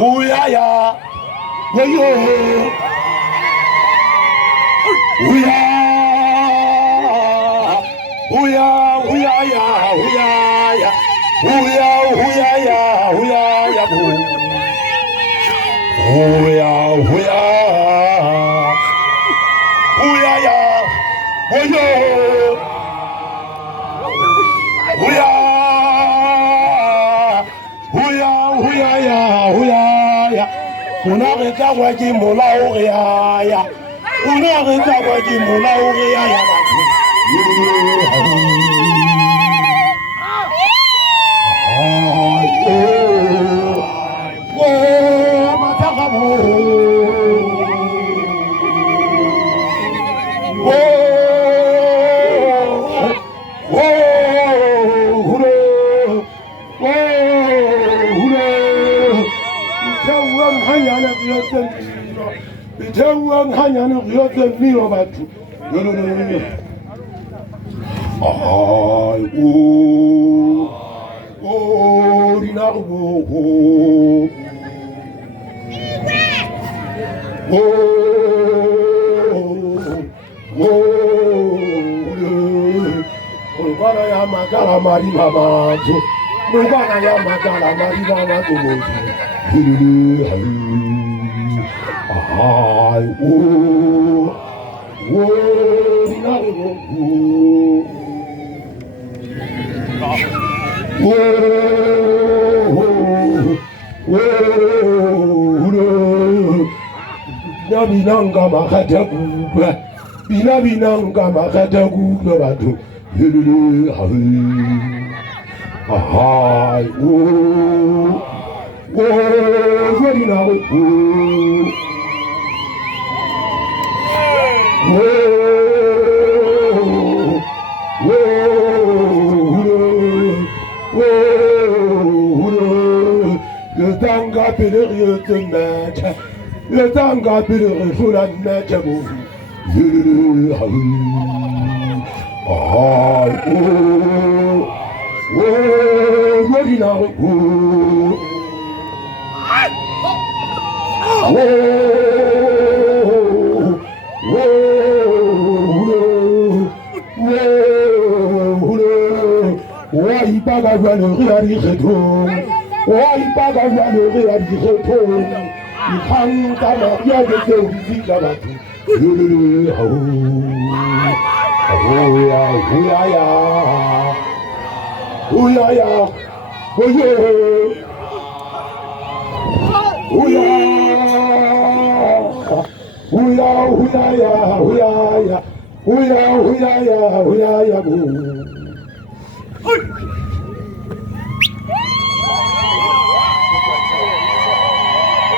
Uyaya, wayo, uya, uya, uyaya, uyaya, uya, uyaya, uyaya, uya, uya, uyaya, wayo, uya. Unareta kwa jimbo la Uriaya, unareta kwa jimbo la Uriaya. Bitewang hanya na yote mio batu. No. Ay, rinago. Mulbana ya magala marina batu. Mulbana ya magala marina batu. Ay, binanga makata kubwa, binanga makata kubwa batu. Ay, le tanga pèlerin te mette, le tanga pèlerin faut la mettre bon. Il pas qu'à voir le réaliser tout. Il pas qu'à voir le réaliser tout. Il prend ta mariage de tes visites là-bas.